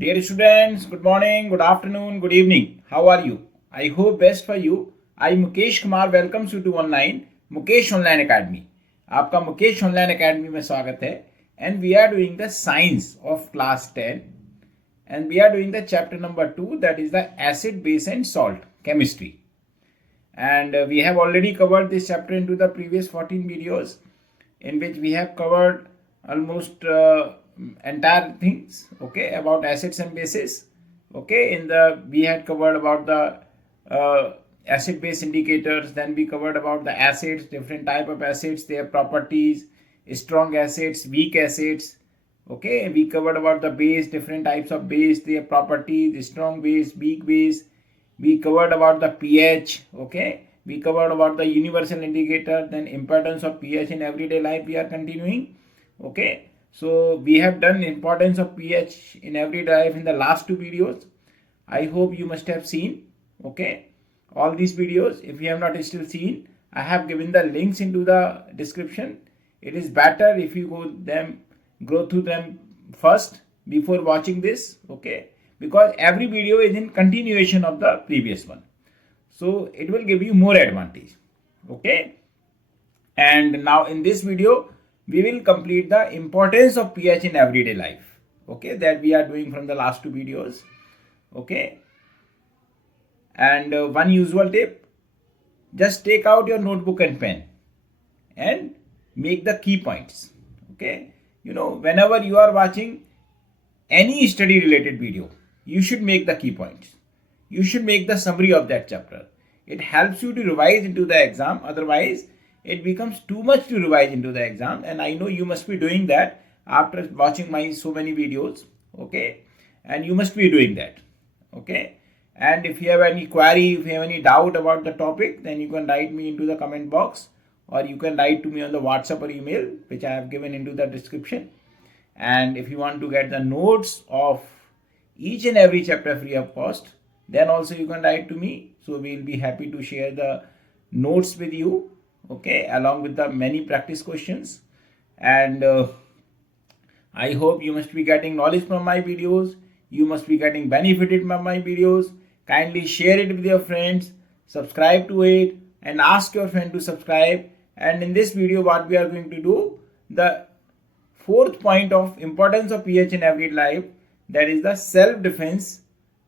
Dear students, good morning, good afternoon, good evening. How are you? I hope best for you. I Mukesh Kumar welcomes you to online Mukesh Online Academy. आपका Mukesh online academy में स्वागत है. And we are doing the science of class 10 and we are doing the chapter number 2, that is the acid, base and salt chemistry. And we have already covered this chapter into the previous 14 videos, in which we have covered almost entire things, okay, about acids and bases. Okay, we had covered about the acid base indicators. Then we covered about the acids, different type of acids, their properties, strong acids, weak acids. Okay, we covered about the base, different types of base, their properties, strong base, weak base. We covered about the pH. Okay, we covered about the universal indicator, then importance of pH in everyday life we are continuing. Okay, so we have done importance of pH in everyday life in the last two videos. I hope you must have seen, okay, all these videos. If you have not still seen, I have given the links into the description. It is better if you go through them first before watching this, okay, because every video is in continuation of the previous one, so it will give you more advantage. Okay, and now in this video we will complete the importance of pH in everyday life, okay, that we are doing from the last two videos. Okay, and one usual tip: just take out your notebook and pen and make the key points. Okay, whenever you are watching any study related video, you should make the key points. You should make the summary of that chapter. It helps you to revise into the exam. Otherwise, it becomes too much to revise into the exam. And I know you must be doing that after watching my so many videos. Okay, and you must be doing that. Okay, and if you have any query, if you have any doubt about the topic, then you can write me into the comment box, or you can write to me on the WhatsApp or email, which I have given into the description. And if you want to get the notes of each and every chapter free of cost, then also you can write to me. So we'll be happy to share the notes with you, okay, along with the many practice questions. And I hope you must be getting knowledge from my videos. You must be getting benefited from my videos. Kindly share it with your friends, subscribe to it, and ask your friend to subscribe. And in this video, what we are going to do, the fourth point of importance of pH in everyday life, that is the self-defense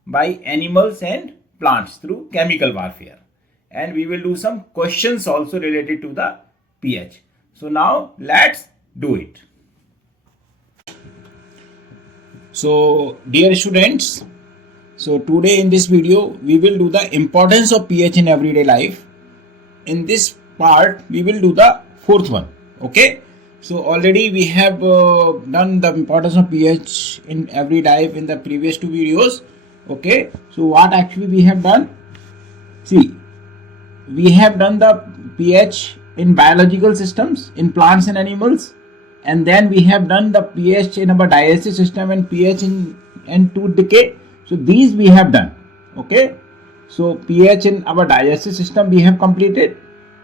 by animals and plants through chemical warfare. And we will do some questions also related to the pH. So now let's do it. So dear students, so today in this video we will do the importance of pH in everyday life. In this part we will do the fourth one. Okay, so already we have done the importance of pH in everyday life in the previous two videos. Okay, so what actually we have done? See, we have done the pH in biological systems, in plants and animals, and then we have done the pH in our digestive system and pH in tooth decay. So these we have done. Okay, so pH in our digestive system we have completed,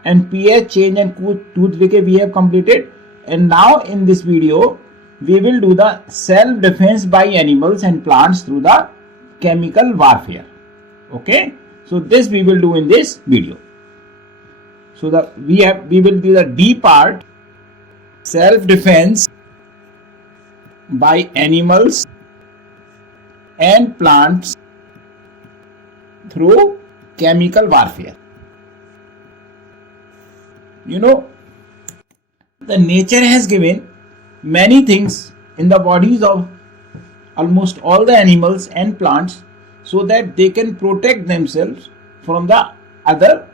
and pH change and tooth decay we have completed. And now in this video we will do the self defense by animals and plants through the chemical warfare. Okay, so this we will do in this video. So we will do the D part, self defense by animals and plants through chemical warfare. The nature has given many things in the bodies of almost all the animals and plants, so that they can protect themselves from the other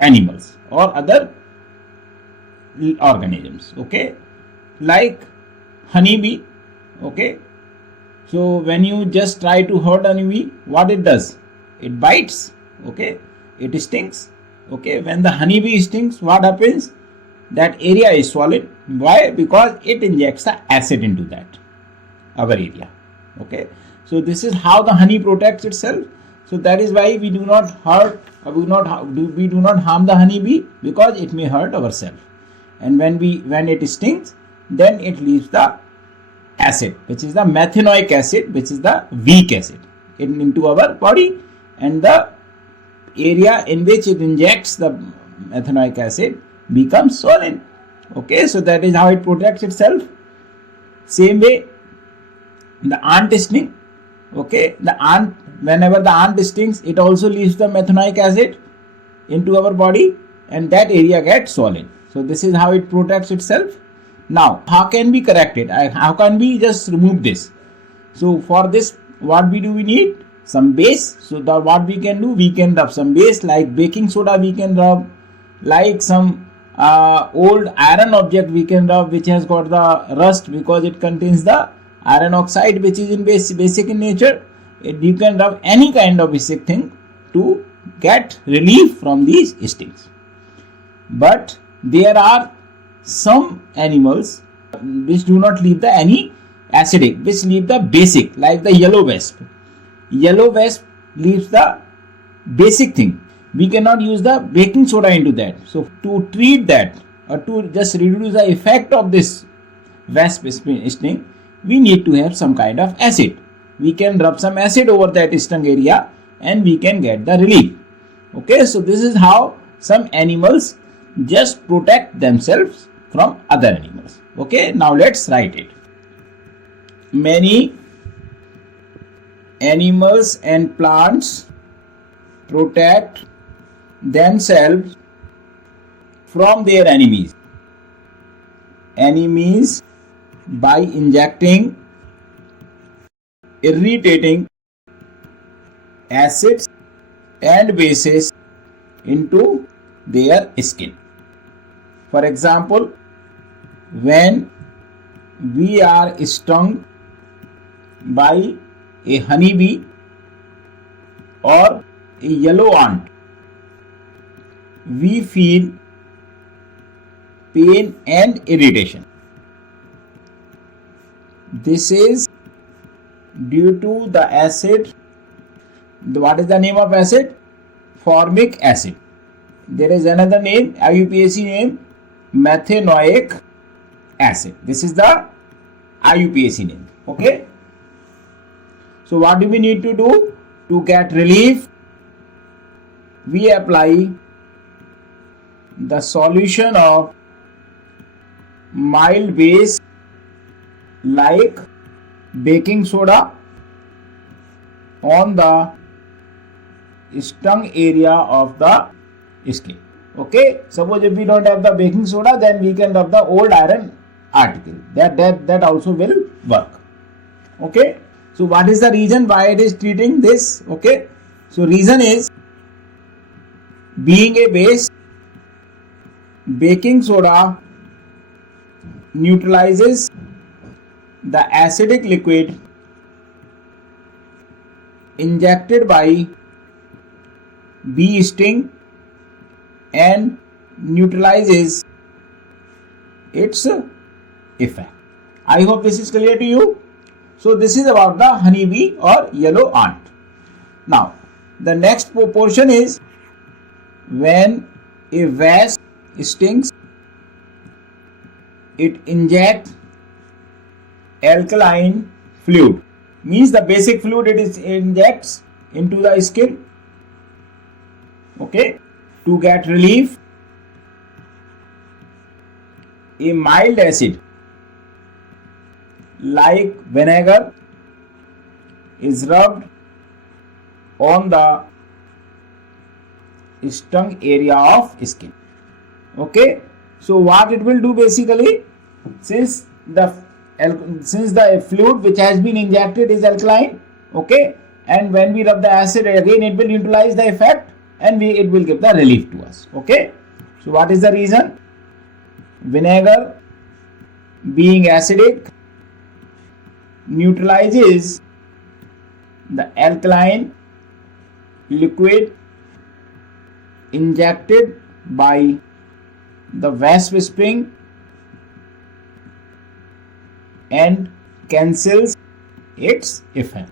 animals or other organisms. Okay, like honeybee. Okay, so when you just try to hurt honeybee, what it does? It bites. Okay, it stings. Okay, when the honeybee stings, what happens? That area is swollen. Why? Because it injects the acid into that our area. Okay, so this is how the honey protects itself. So that is why we do not hurt, we do not harm the honeybee, because it may hurt ourselves. And when it stings, then it leaves the acid, which is the methanoic acid, which is the weak acid into our body, and the area in which it injects the methanoic acid becomes swollen. Okay, so that is how it protects itself. Same way, the ant sting. Okay, whenever the ant stings, it also leaves the methanoic acid into our body, and that area gets swollen. So this is how it protects itself. Now, how can we correct it? How can we just remove this? So for this, what we do, we need some base. So what we can do, we can rub some base like baking soda, we can rub, like some old iron object we can rub, which has got the rust because it contains the iron oxide, which is in basic in nature. You can rub any kind of basic thing to get relief from these stings. But there are some animals which do not leave the any acidic, which leave the basic, like the yellow wasp. Yellow wasp leaves the basic thing. We cannot use the baking soda into that. So to treat that, or to just reduce the effect of this wasp sting, we need to have some kind of acid. We can rub some acid over that stung area and we can get the relief. Okay, so this is how some animals just protect themselves from other animals. Okay, now let's write it. Many animals and plants protect themselves from their enemies. Enemies by injecting irritating acids and bases into their skin. For example, when we are stung by a honeybee or a yellow ant, we feel pain and irritation. This is due to the acid. What is the name of acid? Formic acid. There is another name, IUPAC name, methanoic acid. This is the IUPAC name. Okay. So what do we need to do to get relief? We apply the solution of mild base like baking soda on the stung area of the skin. Okay, suppose if we don't have the baking soda, then we can rub the old iron article. That also will work. Okay, so what is the reason why it is treating this? Okay, so reason is, being a base, baking soda neutralizes the acidic liquid injected by bee sting and neutralizes its effect. I hope this is clear to you. So this is about the honeybee or yellow ant. Now the next portion is when a wasp stings, it injects alkaline fluid, means the basic fluid it injects into the skin, okay, to get relief. A mild acid like vinegar is rubbed on the stung area of skin. Okay, so what it will do basically, since the fluid which has been injected is alkaline, okay, and when we rub the acid again, it will neutralize the effect and it will give the relief to us. Okay, so what is the reason? Vinegar being acidic neutralizes the alkaline liquid injected by the wasp sting and cancels its effect.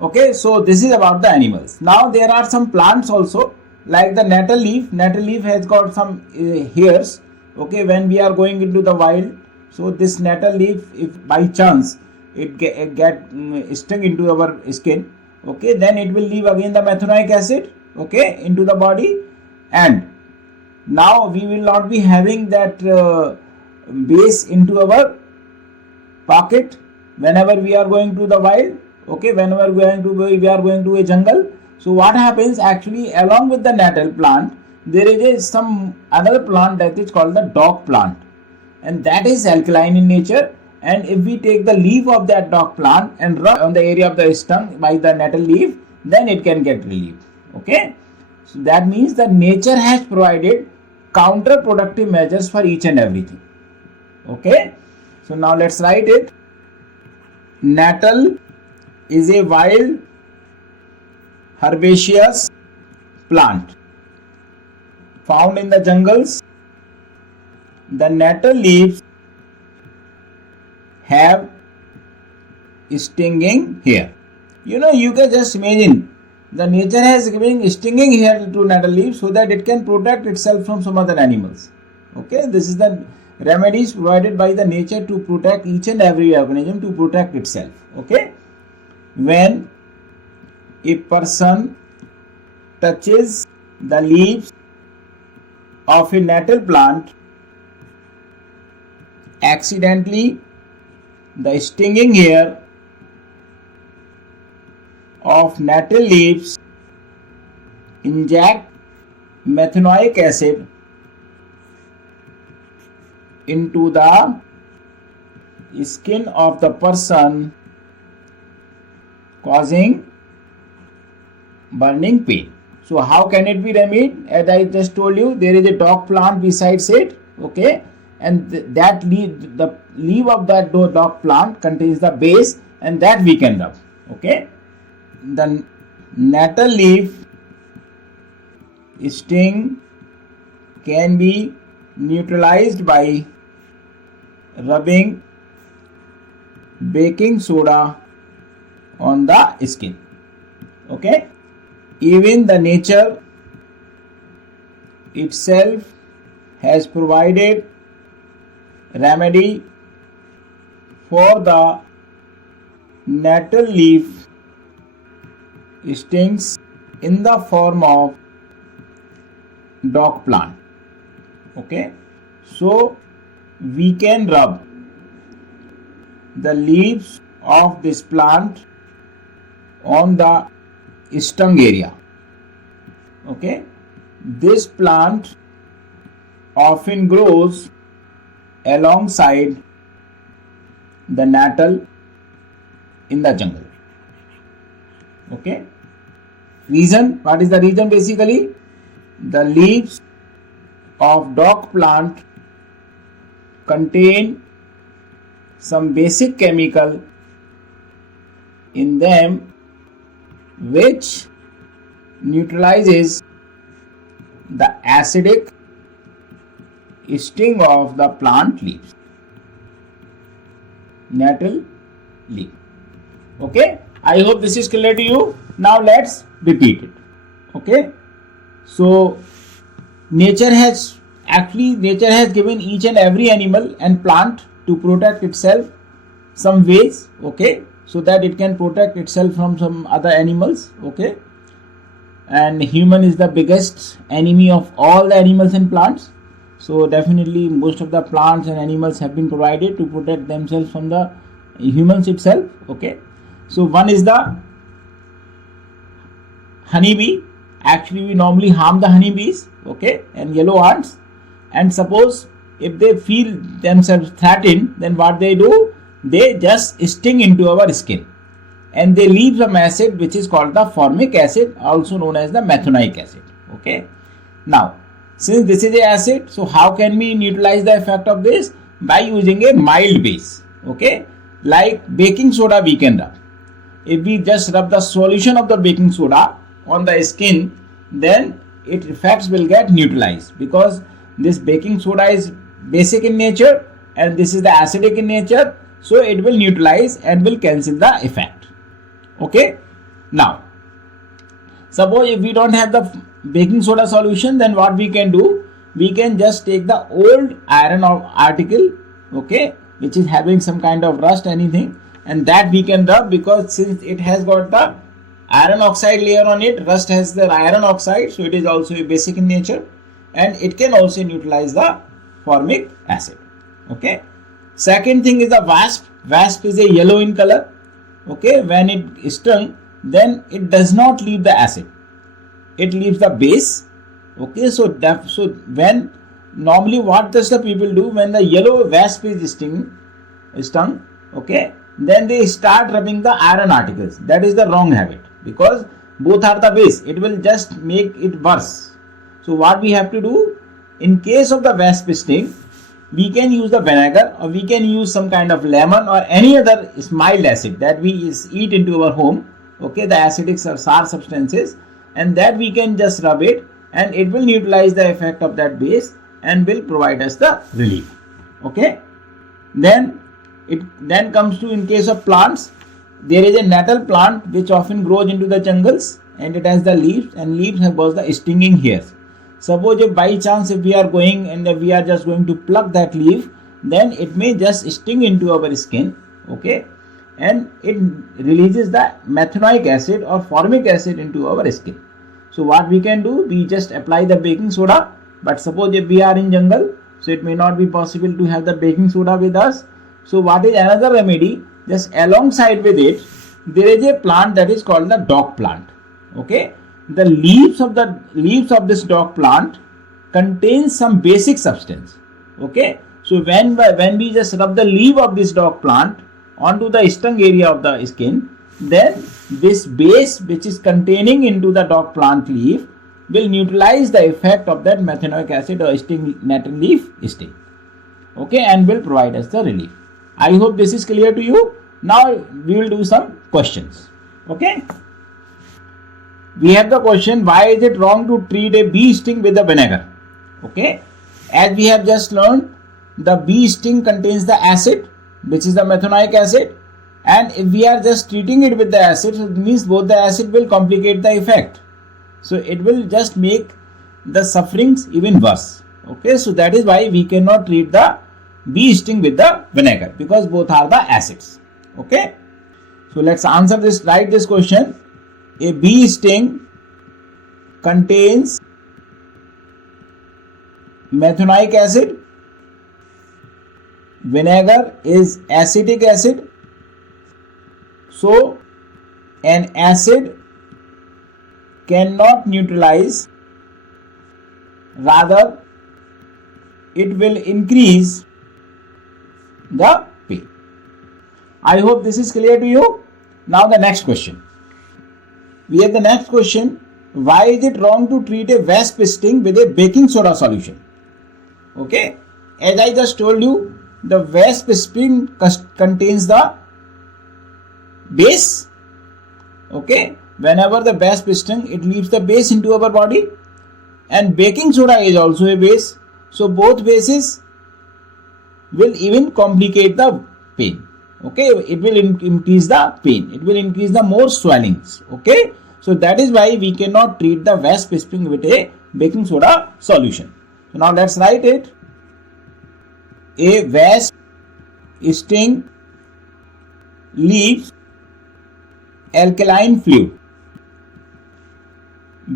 Okay, so this is about the animals. Now there are some plants also, like the nettle leaf. Nettle leaf has got some hairs. Okay, when we are going into the wild, So this nettle leaf, if by chance it get stuck into our skin, okay, then it will leave again the methanoic acid, okay, into the body, and now we will not be having that base into our pocket whenever we are going to the wild, okay, whenever we are going to a jungle. So what happens, actually along with the nettle plant there is some another plant that is called the dock plant, and that is alkaline in nature. And if we take the leaf of that dock plant and rub on the area of the stung by the nettle leaf, then it can get relieved. Okay, so that means that nature has provided counterproductive measures for each and everything. Okay, so now let's write it. Nettle is a wild herbaceous plant found in the jungles. The nettle leaves have stinging hair. You can just imagine the nature has given stinging hair to nettle leaves so that it can protect itself from some other animals. Okay, this is the remedies provided by the nature to protect each and every organism, to protect itself. Okay, when a person touches the leaves of a nettle plant accidentally, the stinging hair of nettle leaves inject methanoic acid into the skin of the person, causing burning pain. So how can it be remedied? As I just told you, there is a dock plant besides it, okay, and that leaf, the leaf of that dock plant contains the base, and that we can rub. Okay, the nettle leaf sting can be neutralized by rubbing baking soda on the skin. Okay, even the nature itself has provided remedy for the nettle leaf stings in the form of dock plant. Okay, so we can rub the leaves of this plant on the stung area. Okay, this plant often grows alongside the nettle in the jungle. Okay, reason, what is the reason? Basically, the leaves of dock plant contain some basic chemical in them which neutralizes the acidic sting of the plant leaves, nettle leaf. Okay, I hope this is clear to you. Now let's repeat it. Okay, so nature has given each and every animal and plant to protect itself some ways, okay, so that it can protect itself from some other animals. Okay, and human is the biggest enemy of all the animals and plants. So definitely most of the plants and animals have been provided to protect themselves from the humans itself. Okay, so one is the honeybee. Actually we normally harm the honeybees, okay, and yellow ants, and suppose if they feel themselves threatened, then what they do, they just sting into our skin and they leave some acid which is called the formic acid, also known as the methanoic acid. Okay, now since this is a acid, so how can we neutralize the effect of this? By using a mild base. Okay, like baking soda we can rub. If we just rub the solution of the baking soda on the skin, then its effects will get neutralized, because this baking soda is basic in nature and this is the acidic in nature, so it will neutralize and will cancel the effect. Okay, now suppose if we don't have the baking soda solution, then what we can do, we can just take the old iron article okay, which is having some kind of rust, anything, and that we can rub, because since it has got the iron oxide layer on it, rust has the iron oxide, so it is also a basic in nature, and it can also neutralize the formic acid. Okay. Second thing is the wasp. Wasp is a yellow in color. Okay, when it stung, then it does not leave the acid, it leaves the base. Okay, so when normally what does the people do when the yellow wasp is stung, okay, then they start rubbing the iron articles. That is the wrong habit, because both are the base, it will just make it worse. So what we have to do, in case of the wasp sting, we can use the vinegar, or we can use some kind of lemon or any other mild acid that we eat into our home, okay, the acidic or sour substances, and that we can just rub it, and it will neutralize the effect of that base and will provide us the relief. Okay, then it then comes to, in case of plants, there is a nettle plant which often grows into the jungles, and it has the leaves, and leaves have got the stinging hairs. Suppose if by chance if we are going and we are just going to pluck that leaf, then it may just sting into our skin, okay, and it releases the methanoic acid or formic acid into our skin. So what we can do, we just apply the baking soda, but suppose if we are in jungle, so it may not be possible to have the baking soda with us. So what is another remedy, just alongside with it, there is a plant that is called the dock plant. Okay, the leaves of this dock plant contains some basic substance. Okay, so when we just rub the leaf of this dock plant onto the stung area of the skin, then this base which is containing into the dock plant leaf will neutralize the effect of that methanoic acid or sting nettle leaf sting. Okay, and will provide us the relief. I hope this is clear to you. Now we will do some questions. Okay, we have the question, why is it wrong to treat a bee sting with the vinegar? Okay, as we have just learned, the bee sting contains the acid, which is the methanoic acid, and if we are just treating it with the acid, it means both the acid will complicate the effect, so it will just make the sufferings even worse. Okay, so that is why we cannot treat the bee sting with the vinegar, because both are the acids. Okay, so let's answer this, write this question. A bee sting contains methanoic acid, vinegar is acetic acid, so an acid cannot neutralize, rather it will increase the pain. I hope this is clear to you. Now the next question. We have the next question, why is it wrong to treat a wasp sting with a baking soda solution? Okay, as I just told you, the wasp sting contains the base. Okay, whenever the wasp sting, it leaves the base into our body, and baking soda is also a base, so both bases will even complicate the pain. Okay, it will increase the pain, it will increase the more swellings. Okay, so that is why we cannot treat the wasp sting with a baking soda solution. So now let's write it. A wasp sting leaves alkaline fluid.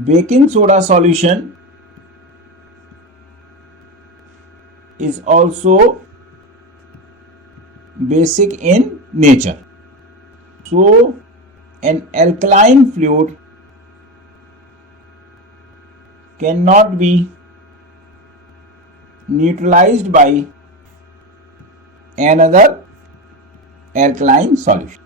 Baking soda solution is also basic in nature. So an alkaline fluid cannot be neutralized by another alkaline solution.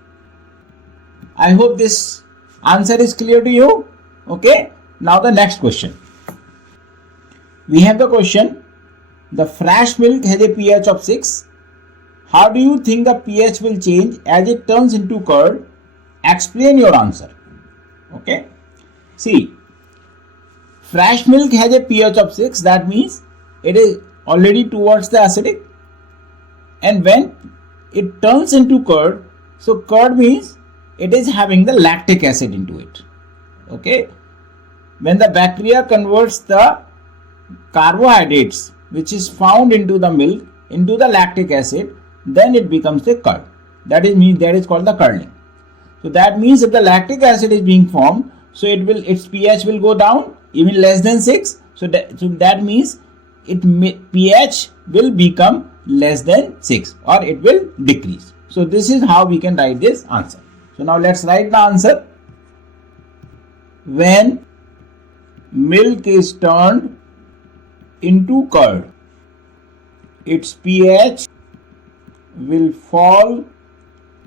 I hope this answer is clear to you. Okay, now the next question. We have the question, the fresh milk has a pH of 6. How do you think the pH will change as it turns into curd? Explain your answer. Okay, see, fresh milk has a pH of 6, that means it is already towards the acidic, and when it turns into curd, so curd means it is having the lactic acid into it. Okay, when the bacteria converts the carbohydrates which is found into the milk into the lactic acid, then it becomes the curd. That is called the curdling. So that means if the lactic acid is being formed, so its pH will go down even less than 6. So that means pH will become less than 6 or it will decrease. So this is how we can write this answer. So now let's write the answer. When milk is turned into curd, its pH will fall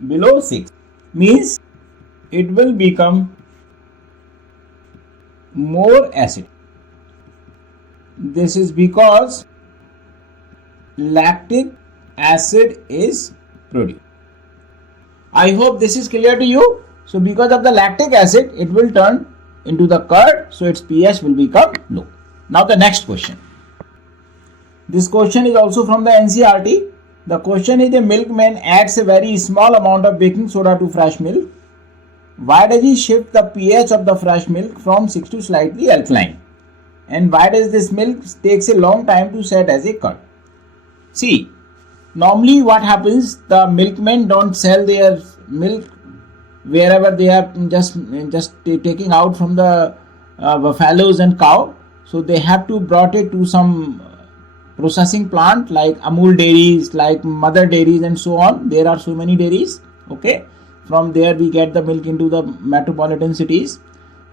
below 6. Means it will become more acid. This is because lactic acid is produced. I hope this is clear to you. So because of the lactic acid, it will turn into the curd, so its pH will become low. Now the next question. This question is also from the NCERT. The question is, a milkman adds a very small amount of baking soda to fresh milk. Why does he shift the pH of the fresh milk from 6 to slightly alkaline? And why does this milk takes a long time to set as a curd? See, normally what happens, the milkmen don't sell their milk wherever they are just taking out from the buffaloes and cow. So they have to brought it to some processing plant like Amul dairies, like Mother dairies and so on. There are so many dairies. Okay. From there we get the milk into the metropolitan cities.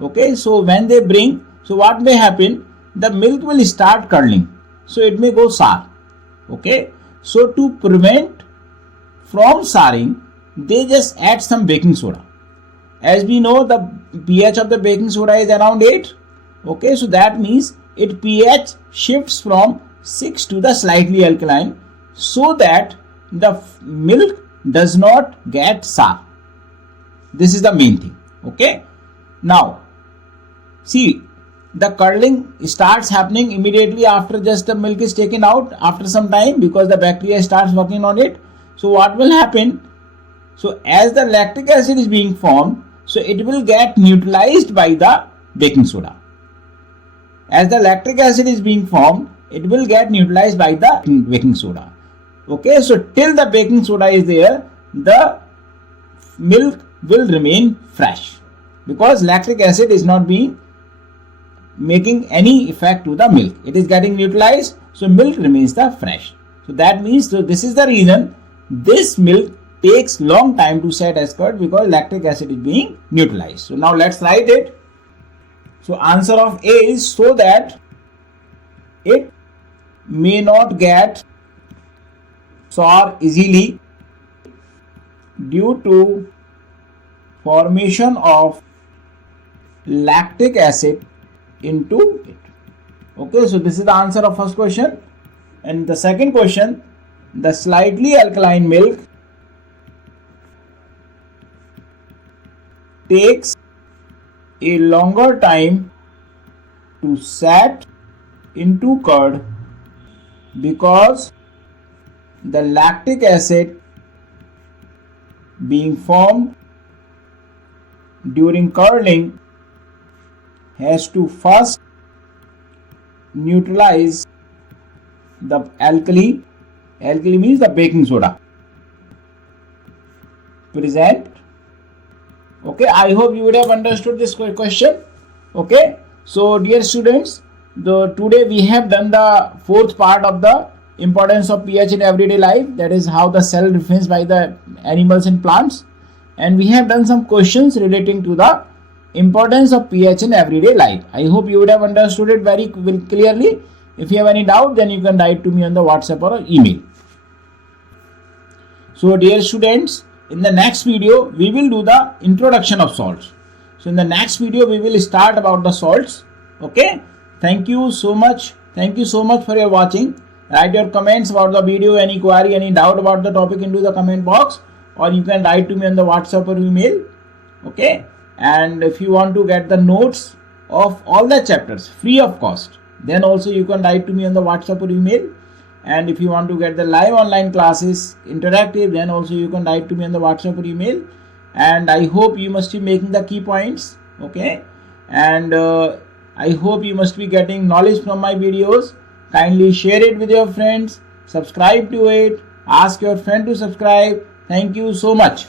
Okay. So when they bring, so what may happen? The milk will start curdling. So it may go sour. Okay. So to prevent from souring, they just add some baking soda. As we know, the pH of the baking soda is around 8. Okay. So that means its pH shifts from 6 to the slightly alkaline, so that the milk does not get sour. This is the main thing. Okay. Now, see, the curdling starts happening immediately after just the milk is taken out after some time, because the bacteria starts working on it. So what will happen? So as the lactic acid is being formed, so it will get neutralized by the baking soda. As the lactic acid is being formed, it will get neutralized by the baking soda. Okay, so till the baking soda is there, the milk will remain fresh, because lactic acid is not being making any effect to the milk. It is getting neutralized, so milk remains the fresh. So that means, so this is the reason this milk takes long time to set as curd, because lactic acid is being neutralized. So now let's write it. So answer of A is, so that it may not get sour easily due to formation of lactic acid into it. Okay, so this is the answer of first question. And the second question, the slightly alkaline milk takes a longer time to set into curd, because the lactic acid being formed during curdling has to first neutralize the alkali. Alkali means the baking soda present. Okay, I hope you would have understood this question. Okay, so dear students, today we have done the fourth part of the importance of pH in everyday life, that is how the cell difference by the animals and plants, and we have done some questions relating to the importance of pH in everyday life. I hope you would have understood it very clearly. If you have any doubt, then you can write to me on the WhatsApp or email. So dear students, in the next video we will do the introduction of salts. So in the next video we will start about the salts. Okay, thank you so much. Thank you so much for your watching. Write your comments about the video, any query, any doubt about the topic into the comment box, or you can write to me on the WhatsApp or email. Okay, and if you want to get the notes of all the chapters free of cost, then also you can write to me on the WhatsApp or email. And if you want to get the live online classes interactive, then also you can write to me on the WhatsApp or email. And I hope you must be making the key points. Okay, and I hope you must be getting knowledge from my videos. Kindly share it with your friends, subscribe to it, ask your friend to subscribe. Thank you so much.